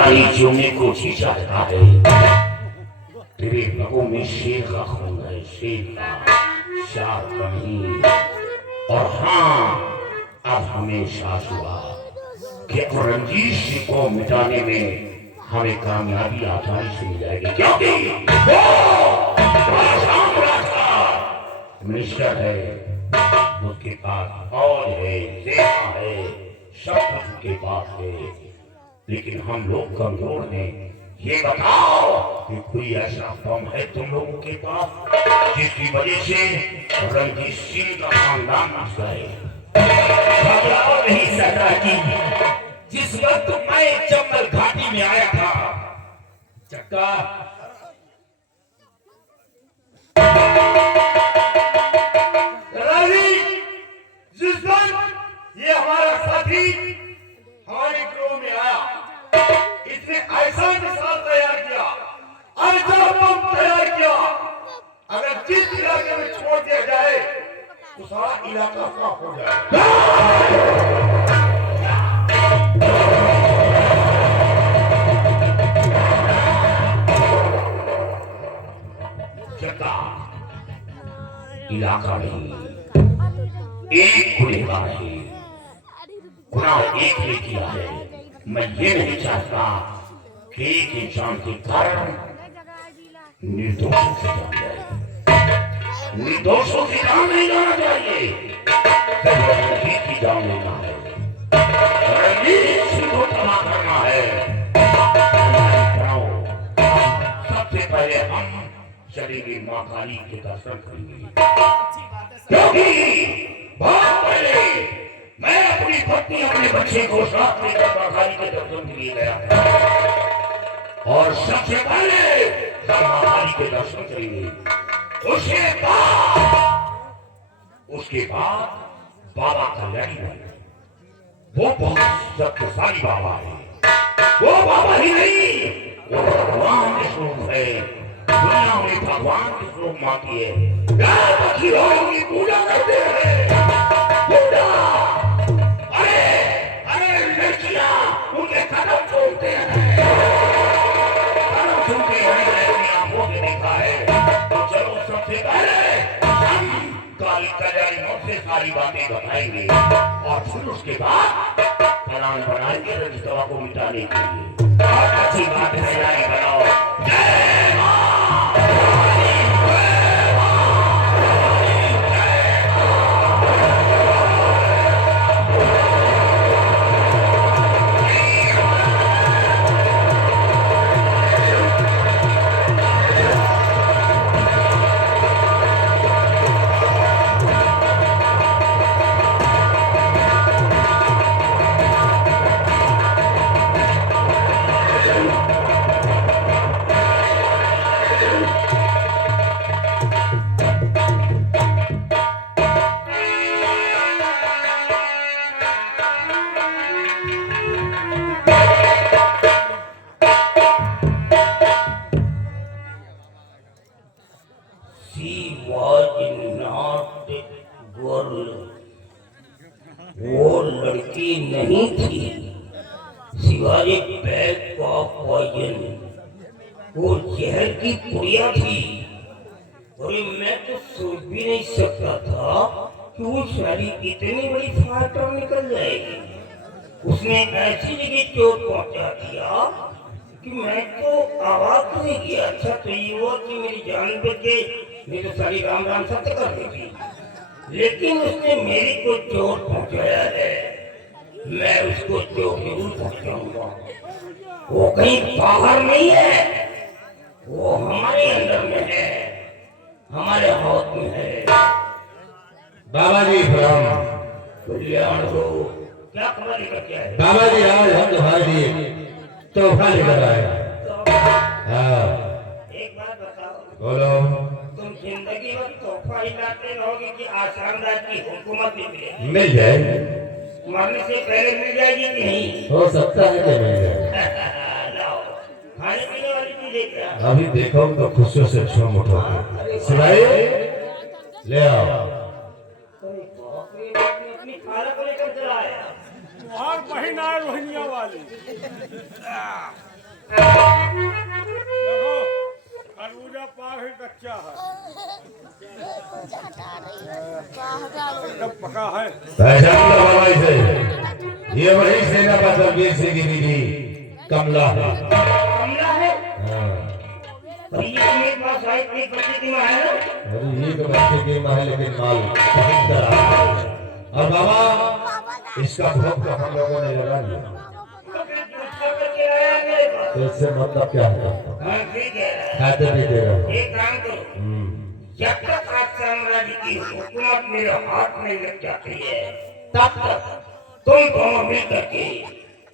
बेचारी जीने को जी चाहता है। तेरे रगों में शेर का खून है, शेर का, शार का नहीं। और हाँ, अब हमें एहसास हुआ कि रंजीत को मिटाने में हमें कामयाबी आसानी से मिल जाएगी, क्योंकि मिनिस्टर है, उसके पास फौज है, सेना है, सब कुछ उसके पास है। लेकिन हम लोग कमजोर हैं। ये बताओ कि कोई ऐसा बम है तुम लोगों के पास जिसकी वजह से रंजीत सिंह का खानदान नस गए? घबराओ नहीं सरदार जी। जिस वक्त मैं जंगल घाटी में आया था, चक्का जिस वक्त ये हमारा साथी हमारे ग्रोह में आया, इसने ऐसा मिसाल तैयार किया, ऐसा बम तैयार किया, अगर जिस इलाके में छोड़ दिया जाए तो सारा इलाका साफ हो जाए। इलाका नहीं, एक गुनेगार है, गुनाह एक ने किया है। मैं ये नहीं चाहता कि एक इंसान के कारण निर्दोषों की जान जाए। निर्दोषों की जान नहीं जाना चाहिए, रंजीत की जान लेना है, रंजीत सिंह को तबाह करना है। सबसे पहले हम चलेंगे मां काली के दर्शन करेंगे, क्योंकि बहुत पहले मैं अपनी पत्नी अपने बच्चे को साथ लेकर मां काली के दर्शन के लिए गया था। और सबसे पहले हम मां काली के दर्शन करेंगे, उसके बाद बाबा कल्याणी बने। वो बहुत शक्तिशाली बाबा है। वो बाबा ही नहीं, वो भगवान के स्वरूप है। दुनिया में भगवान की स्वरूप मांगी है, की पूजा करते हैं। पूजा, अरे अरे लड़कियां उनके कदम चूमते हैं, कदम चूमते हैं। अपनी आंखों से देखा है। तो चलो सबसे पहले हम काली कल्याणी से सारी बातें बताएंगे और फिर उसके बाद प्लान बनाएंगे रजिस्टवा को मिटाने के लिए। बहुत अच्छी बात है, बनाओ। जय मां। वो लड़की नहीं थी सिवाय पैक का पॉइजन, वो जहर की पुड़िया थी। और मैं तो सोच भी नहीं सकता था कि वो सारी इतनी बड़ी फाइटर निकल जाएगी। उसने ऐसी जगह चोट पहुंचा दिया कि मैं तो आवाज नहीं किया। अच्छा तो ये हुआ कि मेरी जान बचे, नहीं तो सारी राम राम सत्य कर देगी। लेकिन उसने मेरी को चोट पहुंचाया है, मैं उसको चोट जरूर पहुंचाऊंगा। वो कहीं बाहर नहीं है, वो हमारे अंदर में है, हमारे हाथ में है। बाबा जी प्रणाम। कल्याण हो। क्या खबर है? बाबा जी आज हम तुम्हारे लिए तोहफा लेकर आए। हाँ एक बात बताओ, बोलो। तुम जिंदगी भर तोहफा ही लाते रहोगे कि आसाम राज की हुकूमत भी मिले? मिल जाए, मरने से पहले मिल जाएगी कि नहीं? हो सकता है कि मिल जाए। लाओ, खाने पीने वाली चीजें क्या? अभी देखो तो खुशियों से झूम उठोगे। सुनाइए, ले आओ। अपनी खाना को लेकर चला आया। और महीना रोहिणिया वाली। देखो खरबूजा पाक है, कच्चा है, एकदम पका है। पहचान लो बाबा इसे, ये वही सेनापति दरबार से गिरी थी कमला है। कमला है हाँ। और ये मेरे पास आई एक बच्चे की माँ है ना? अरे ये तो बच्चे की माँ है, लेकिन माल बहुत खराब है। और बाबा इसका भोग तो हम लोगों ने लगा दिया। तो फिर उठा करके आया मेरे पास। तो इससे मतलब क्या है? हाँ ठीक है, खाते पीते रहो। एक काम करो, जब तक आज साम्राज्य की हुकूमत मेरे हाथ में लग जाती है, तब तक तुम दोनों मिलकर के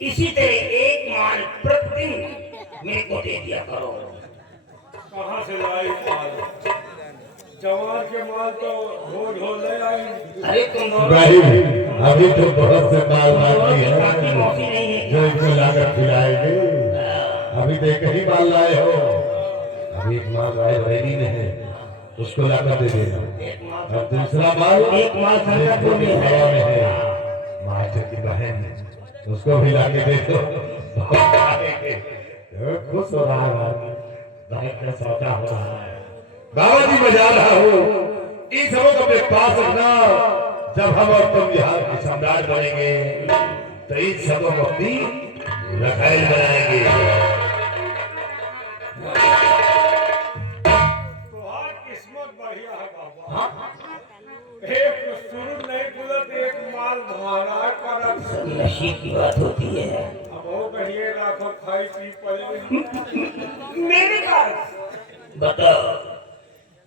इसी तरह एक माल प्रतिदिन मेरे को दे दिया करो। कहाँ से लाई माल? जवान के माल तो रोज हो ले आई। अरे तुम दोनों भाई अभी तो बहुत से माल बाकी है बाकी मौसी नहीं है जो इनको लाकर खिलाएंगे। अभी तो एक ही माल लाए हो, अभी एक माल लाए रेडी में है, उसको लाकर दे देना। और दूसरा माल एक माल संकटपुर में है। हवा में है, मास्टर की बहन है, उसको भी लाके दे दो। खुश हो रहा है भाई का सौदा हो रहा है। बाबा जी मजा रहा हो, इन सबों को अपने पास रखना। जब हम और तुम बिहार के सम्राट बनेंगे तो इन सबों को अपनी रखाल बनाएंगे। तुम्हारी किस्मत बढ़िया है बाबा। एक शुरू नहीं खुला तो एक माल धारा कर। नशीब की बात होती है। अब हो कहिए लाखों खाई पी पड़े। मेरे पास बताओ,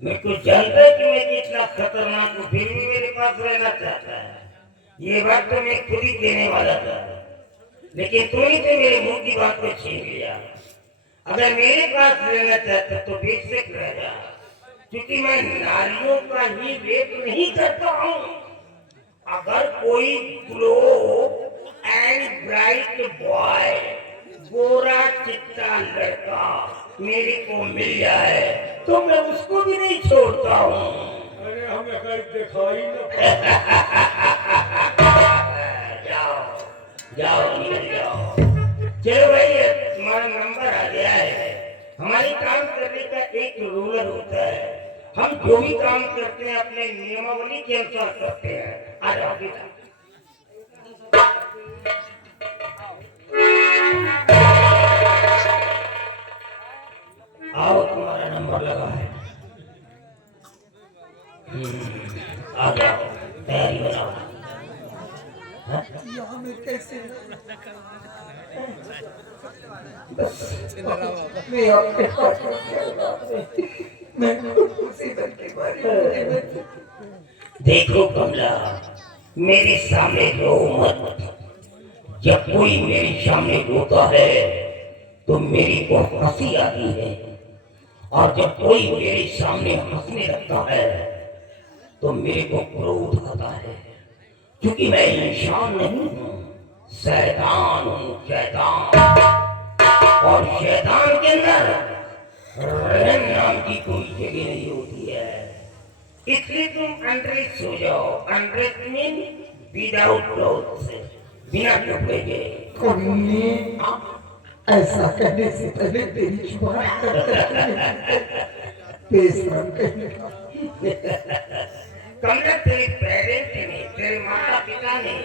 मैं कुछ जानता है कि मैं कितना खतरनाक हूँ, फिर भी मेरे पास रहना चाहता है। ये बात तो मैं खुद ही देने वाला था, लेकिन तुम ही तो मेरे मुंह की बात को छीन लिया। अगर मेरे पास रहना चाहता तो बेशक रह जा, क्योंकि मैं नारियों का ही रेप नहीं करता हूँ। अगर कोई ग्लो एंड ब्राइट बॉय, गोरा चिट्टा लड़का मेरे को मिल जाए तो मैं उसको भी नहीं छोड़ता हूँ। अरे हमें कहीं दिखाई न। जाओ जाओ निकल जाओ। चलो भाई, तुम्हारा नंबर आ गया है। हमारे काम करने का एक रूलर होता है, हम जो भी काम करते हैं अपने नियमावली के अनुसार करते हैं। आ जाओ बेटा। आओ, तुम्हारा नंबर लगा है। आ जाओ, तैयारी बनाओ। देखो कमला, मेरे सामने रो मत। जब कोई मेरे सामने रोता है तो मेरी को हंसी आती है, और जब कोई मेरे सामने हंसने लगता है तो मेरे को क्रोध आता है, क्योंकि मैं इंसान नहीं हूँ, शैतान हूँ, शैतान। और शैतान के अंदर रहम नाम की कोई जगह नहीं होती है। इसलिए तुम अनड्रेस हो जाओ। अनड्रेस मीन विदाउट क्लोथ्स, बिना कपड़े के। ऐसा कहने से पहले तेरी जुबान बेशरम कहेगा। कमला, तेरे पेरेंट्स ने, तेरे माता पिता ने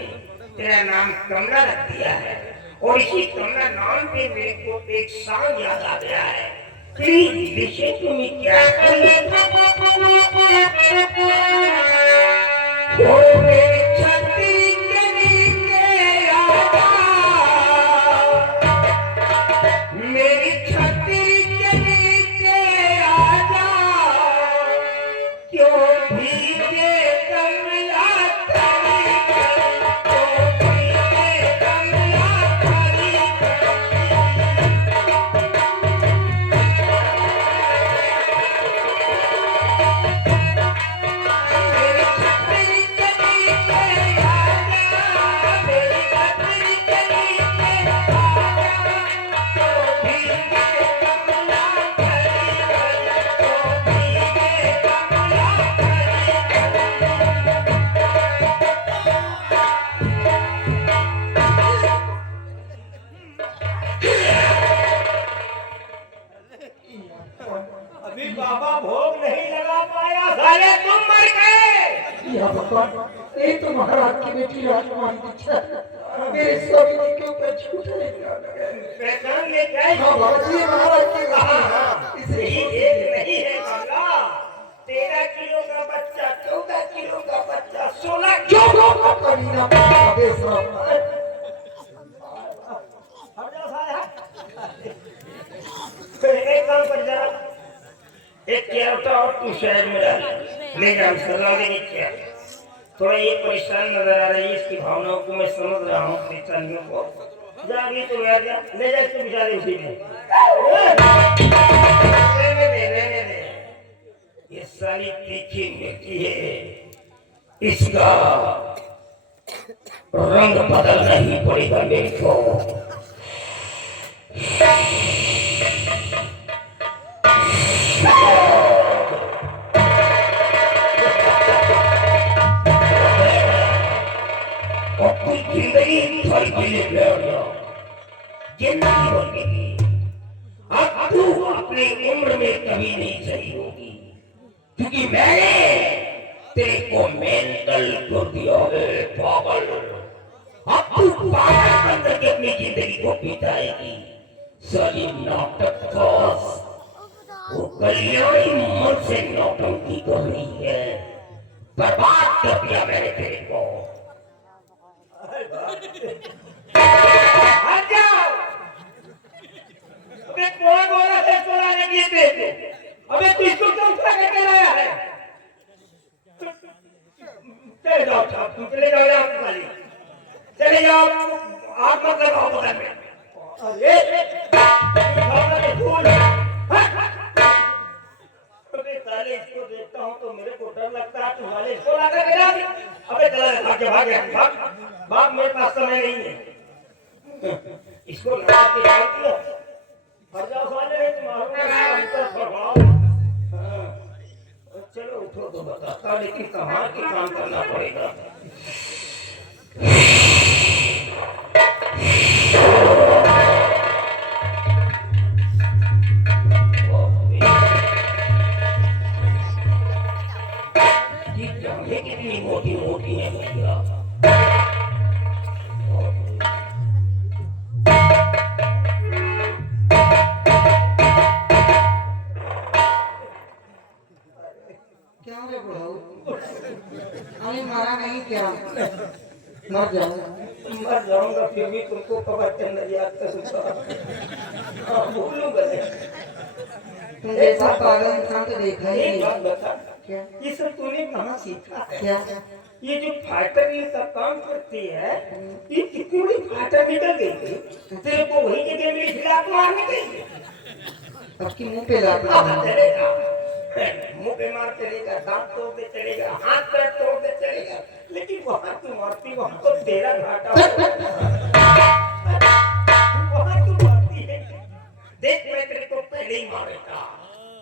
तेरा नाम कमला रख दिया है, और इसी कमला नाम पे मेरे को एक सॉन्ग याद आ गया है। Please listen to me carefully. ओ मेरी छाती के नीचे आजा, मेरी छाती के नीचे आजा, क्यों भीगे कमला थारी, क्यों भीगे कमला थारी। मेरी छाती के नीचे साले तुम मर गए। या भगवान, ये तो महाराज की बेटी राजकुमारी दीक्षा मेरे स्वामी जी के ऊपर झूठ है। पहचान ले गए। हाँ बाबा जी, महाराज की बेटी है। यही एक नहीं है कमला, 13 किलो का बच्चा, 14 किलो का बच्चा, 16 क्यों कमीना बेशरम। एक काम कर जरा, एक कैरेक्टर और तू शहर में डाल, ले जा सला देगी क्या। थोड़ा ये परेशान नजर आ रही है, इसकी भावनाओं को मैं समझ रहा हूँ, परेशानियों को। जा अभी तो बैठ जा, ले जा इसको बिठा दे उसी में। रहने दे। ये साली तीखी मिट्टी है, इसका रंग बदलना ही पड़ेगा मेरे को। अपनी जिंदगी भर के लिए बैठ जाओ, जिंदगी भर के लिए। अब तू अपनी उम्र में कभी नहीं सही होगी, क्योंकि मैंने तेरे को मेंटल कर दिया है पागल। अब तू पागल बन करके अपनी जिंदगी को बिताएगी। सारी नाटक खास वो कल्याणी मन से नौटंकी कर रही है, बर्बाद कर दिया मैंने तेरे को। हट जाओ। अबे कौन बोला है चला लगी पे? अबे तू इसको क्यों उठा के लाया है? चले जाओ साहब, तुम चले जाओ यार, तुम्हारी चले जाओ, आग मत लगाओ बगल में। अरे फूल, अबे साले इसको देखता हूँ तो मेरे को डर लगता है, तुम्हारे इसको ला कर गिरा दी। अबे चला भाग भाग, मेरे पास समय नहीं है। इसको लगा के डाल दिया, हट जाओ साले, नहीं तुम्हारा चलो उठो तो बताता, लेकिन कहाँ के काम करना पड़ेगा। ये कितनी मोटी मोटी है भैया। क्या रे बुढ़ाऊ, अरे मारा नहीं क्या? मर जाऊं। मर जाऊंगा फिर भी तुमको कबर चंद याद करूंगा। भूलूंगा नहीं। तुम जैसा पागल इंसान तो देखा ही एक नहीं। बात बता, क्या ये सब तूने कहाँ सीखा है? क्या? ये जो फाइटर ये सब काम करती है, ये कितनी बड़ी फाइटर निकल गई थी, तेरे को वही जगह में खिलाफ मारने गई। अब की मुंह पे लात चलेगा, मुंह पे मार चलेगा, दांत तोड़ते चलेगा, हाथ पैर तोड़ते चलेगा, लेकिन वहाँ तू मारती, वहाँ तो तेरा घाटा हो। वहाँ तू मारती है। देख मैं तेरे को पहले ही मारेगा,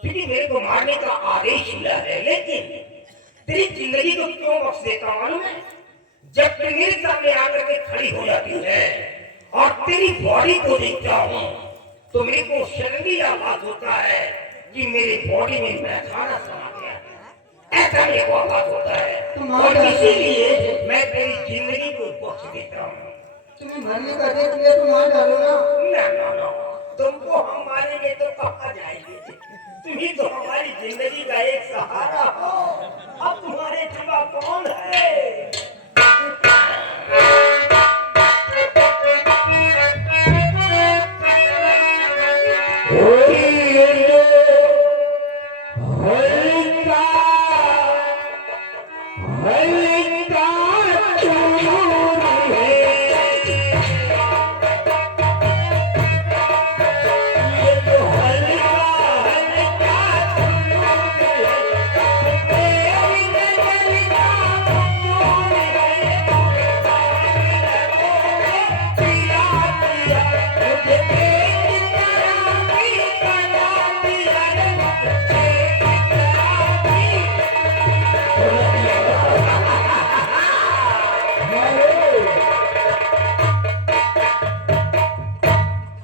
क्योंकि मेरे को मारने का आदेश मिला है, लेकिन तेरी जिंदगी को क्यों बख्श देता हूं मालूम है? जब तू मेरे सामने आकर के खड़ी हो जाती है और तेरी बॉडी को देखता हूँ, तो मेरे को शर्मीला आवाज होता है कि मेरी बॉडी में मैखाना समा गया है। ऐसा मेरे को आवाज होता है, और इसीलिए मैं तेरी जिंदगी को बख्श देता हूँ। तुम्हें मरने का देख लिया तो मार डालो ना। ना, तुमको हम मारेंगे तो कहाँ जाएंगे? तुम ही तो हमारी जिंदगी का एक सहारा हो। अब तुम्हारे सिवा कौन है?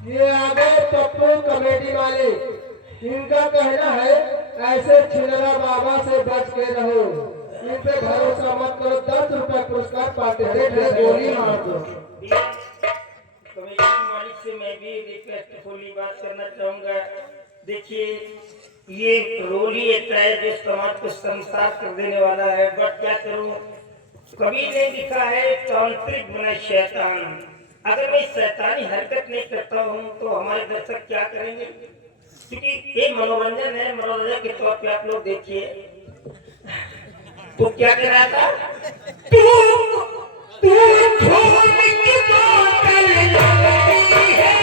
ये आ गए पप्पू कॉमेडी वाले। इनका कहना है ऐसे छिलरा बाबा से बच के रहो, इन पे भरोसा मत करो। 10 रुपए पुरस्कार पाते हैं, गोली मार दो। कमेटी मालिक से मैं भी रिक्वेस्टफुली बात करना चाहूंगा। देखिए ये रोली एक है जो समाज को संसार कर देने वाला है, बट क्या करूं, कभी नहीं लिखा है तांत्रिक बना शैतान। अगर मैं शैतानी हरकत नहीं करता हूं तो हमारे दर्शक क्या करेंगे, क्योंकि ये मनोरंजन है, मनोरंजन के तौर पे आप लोग देखिए। तो क्या कह रहा था, तू झूम के बोतल लगती है,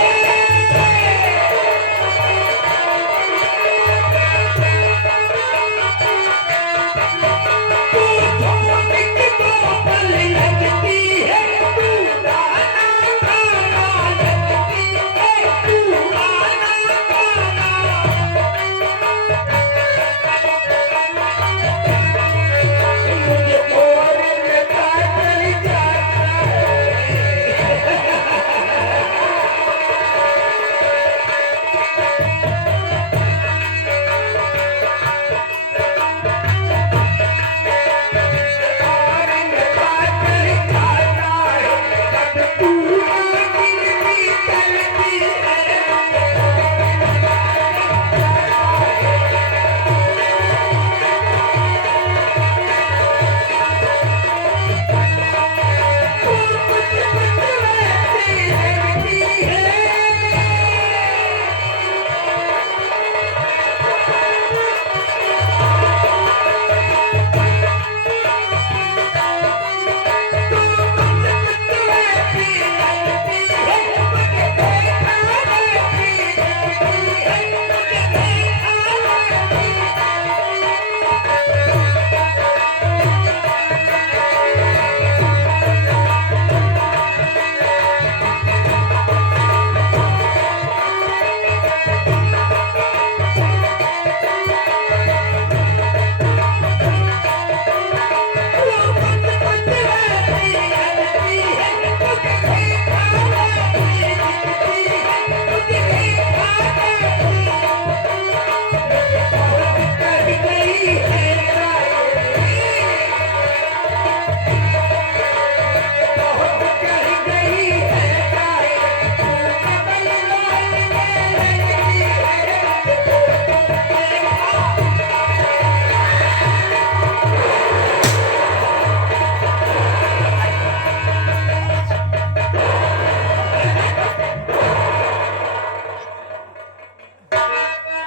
तू झूम के बोतल लगती है, तू गाना गाना लगती है, तू गाना मुझे और लगा चली जाता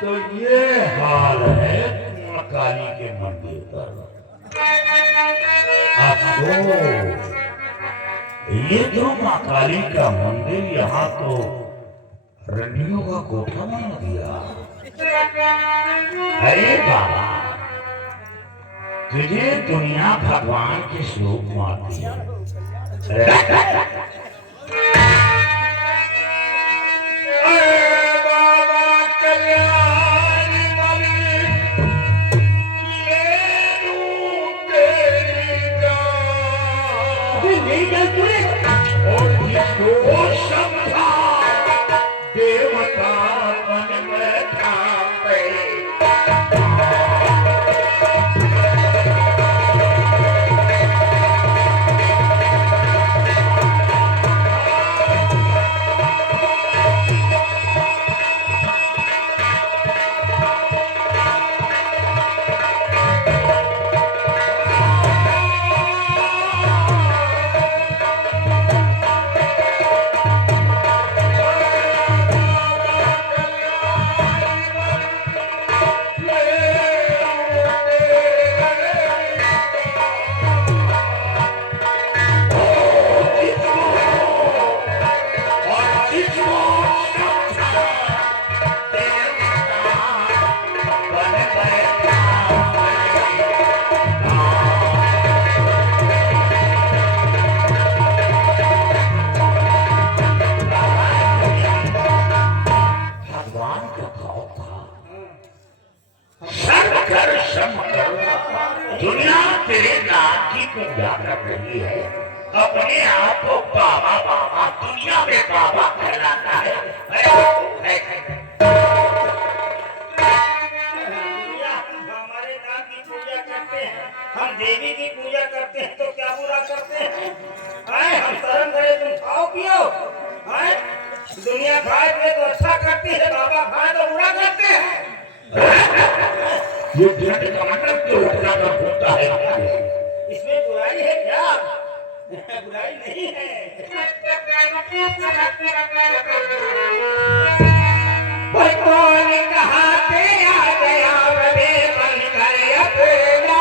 तो ये हाल है मां काली के मंदिर का। अब तो ये जो मां काली का मंदिर, यहाँ तो रंडियों का कोठा बना दिया। अरे बाबा, तुझे दुनिया भगवान के श्लोक मारती है। और जिसको समझा देवता मन में ठापे, दुनिया तेरे नाम की पूजा कर रही है, अपने आप को बाबा बाबा दुनिया में बाबा कहलाता है। दुनिया ये झंड कमांडर क्यों लटका कर घूमता है? इसमें बुराई है क्या? बुराई नहीं है। पर कौन कहाँ से आ गया बड़े मन कर अपना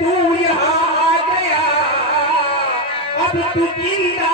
तू यहाँ आ गया अब तू जीना